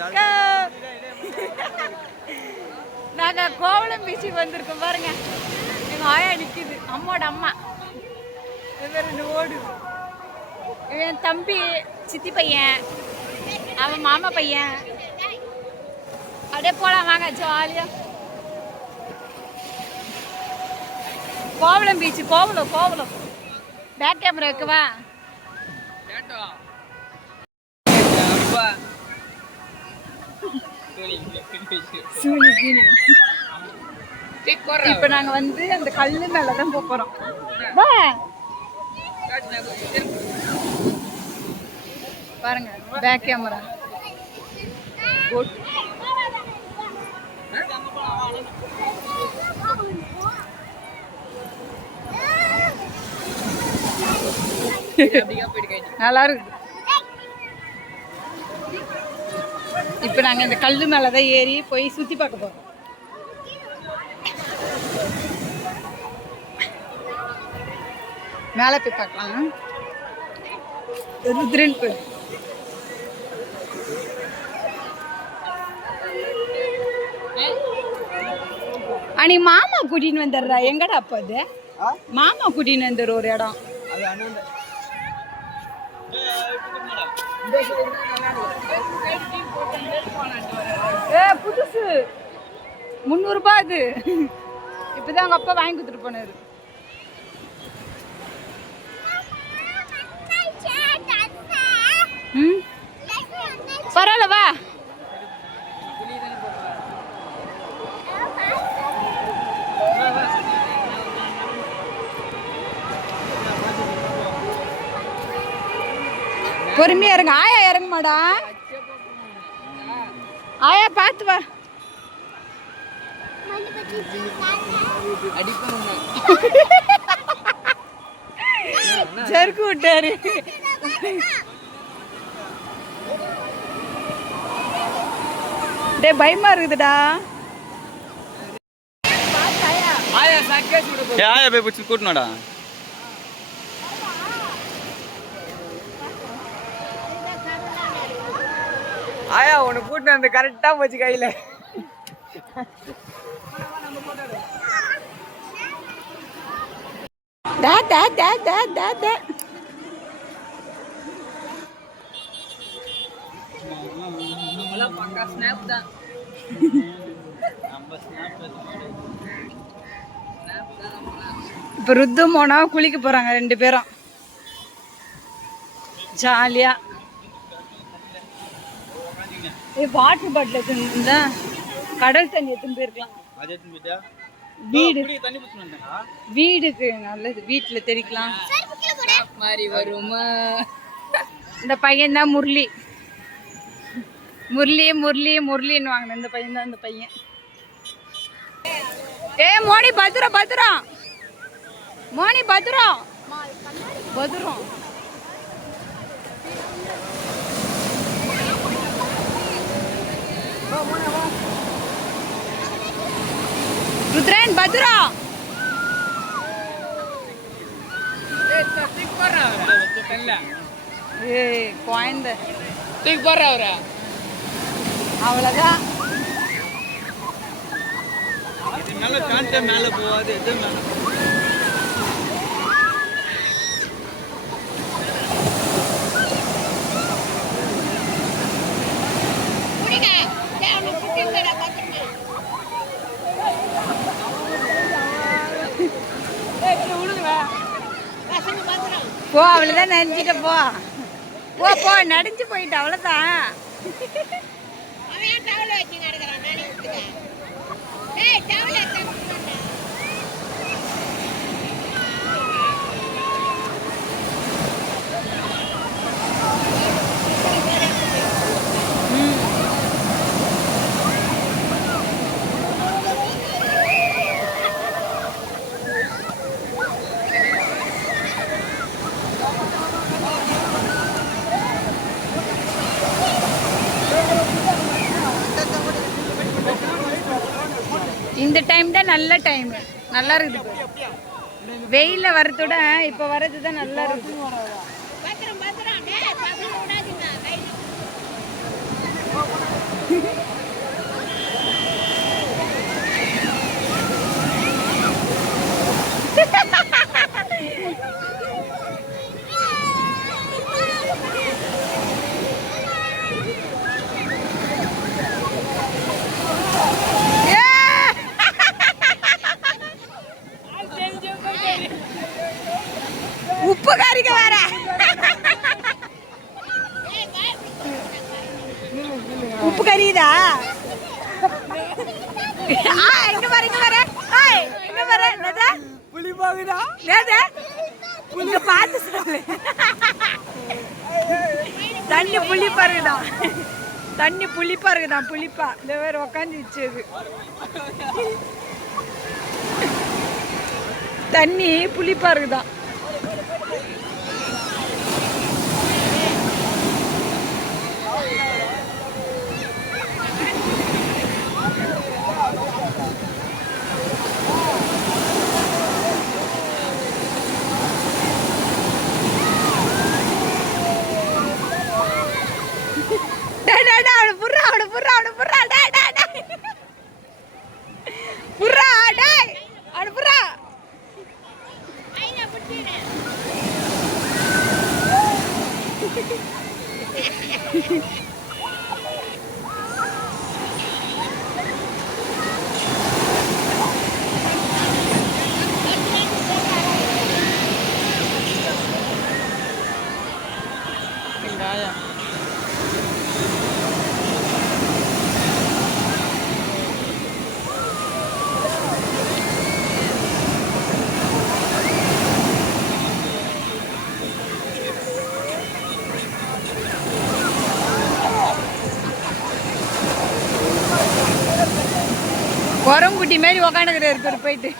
வணக்கம். நாங்க கோவளம் பீச்சுக்கு வந்திருக்கோம் பாருங்க. எங்க ஆயா நிக்குது, அம்மாவோட அம்மா. ரெண்டு ஓடு. என் தம்பி சித்தி பையன், அவன் மாமா பையன். அப்படியே போலாம் வாங்க ஜாலியா. Kovalam beach, Kovalam Kovalam. Bag camera வைக்கவா? இப்ப நாங்க வந்து அந்த கல்லு மேலதான் போறோம். பாருங்க பேக் கேமரா. நல்லா இருக்கு. இப்ப நாங்க இந்த கல்லு மேலதான் ஏறி போய் சுத்தி பார்க்க போறோம். மேல போய் பார்க்கலாம். ருத்ரன் கோயில். அனி மாமா கூட்டின்னு வந்துடுறா. எங்கடா அப்ப அது? மாமா கூட்டின்னு வந்துடுற ஒரு இடம். புதுசு 300 ரூபாய். அது இப்பதான் அவங்க அப்பா வாங்கி கொடுத்துட்டு போனாரு. பரவாயில்ல வா. பொறுமையா இருங்க. ஆயா இறங்க மாடா. ஆயா பார்த்து வா. ஜருக்கு விட்டாரு. டே பயமா இருக்குதுடா. ஆயா போய் பிடிச்சி கூட்டணும்டா. ஆயா உன்னை கூட்டினு வந்து கரெக்டா போச்சு கையில. இப்ப ருத்து மோனா குளிக்க போறாங்க 2 பேரும் ஜாலியா. வாட்டர் பாட்டில் எடுத்துருந்தா கடல் தண்ணி எடுத்துன்னு போயிருக்கலாம். வீடுக்கு நல்லது, வீட்டுல தெரிக்கலாம் மாதிரி வருமா. இந்த பையன் தான் முரளி. முரளி முரளி முரளின்னு வாங்கின இந்த பையன் தான். இந்த பையன் மோனி பத்திரம் பத்திரம். மோனி பத்திரம் பத்திரம். ருத்ரன் பத்ரா. குழந்தை தூக்கி போடுற அவர. அவ்வளவுதான். மேல போவாது. போ அவ்வளவுதான். நனைஞ்சிட்ட போ போ போ. நடிஞ்சு போயிட்டு அவ்வளவுதான். இந்த டைம் தான் நல்ல டைம். நல்லா இருக்குது. வெயில்ல வரதோட இப்ப வரது தான் நல்லா இருக்குது. பத்திரம் பத்திரம். உப்பு கறியுதா இங்க பாரு இங்க பாரு இங்க பாரு என்னது புளி பாக்குதா என்னது புளி பார்த்து சொல்லு தண்ணி புளிப்பா இருக்குதான் தண்ணி புளிப்பா இருக்குதான் புளிப்பா இந்த வேற உக்காந்து வச்சது தண்ணி புளிப்பா இருக்குதான் குரங்குட்டி மாரி உக்காந்துக்கிறாரு போயிட்டு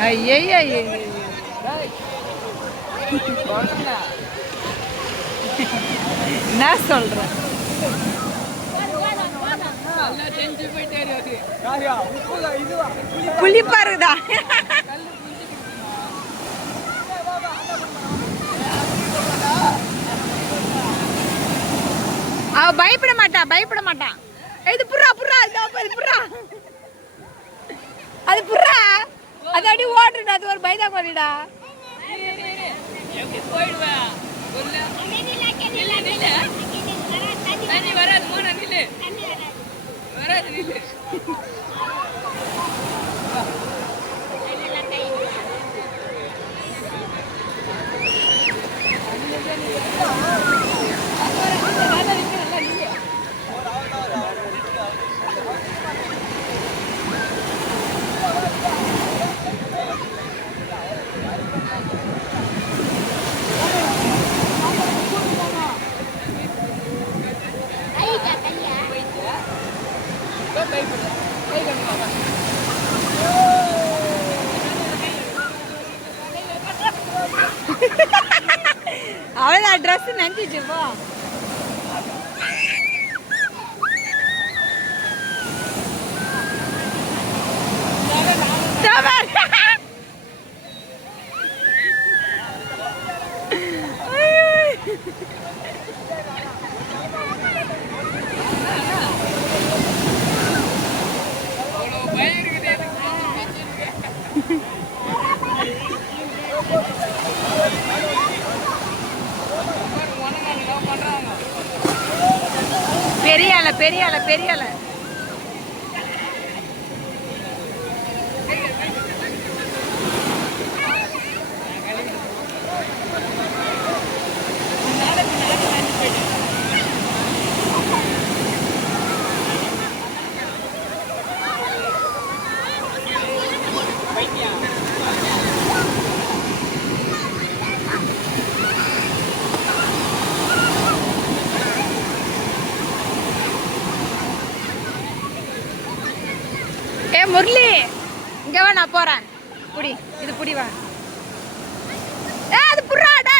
ஐயா என்ன சொல்றேன் புளிப்பா இருக்குதா அவ பயப்பட மாட்டான் இது புறா புறா அது புறா அது அடி ஓடுடா அது ஒரு பைதா கோலிடா அவ்வளோதான் ட்ரெஸ் நினைச்சிச்சு போ பெரிய அலை முரளி இங்க வா நான் போறேன் புடி இது புடி வா அது புறாடா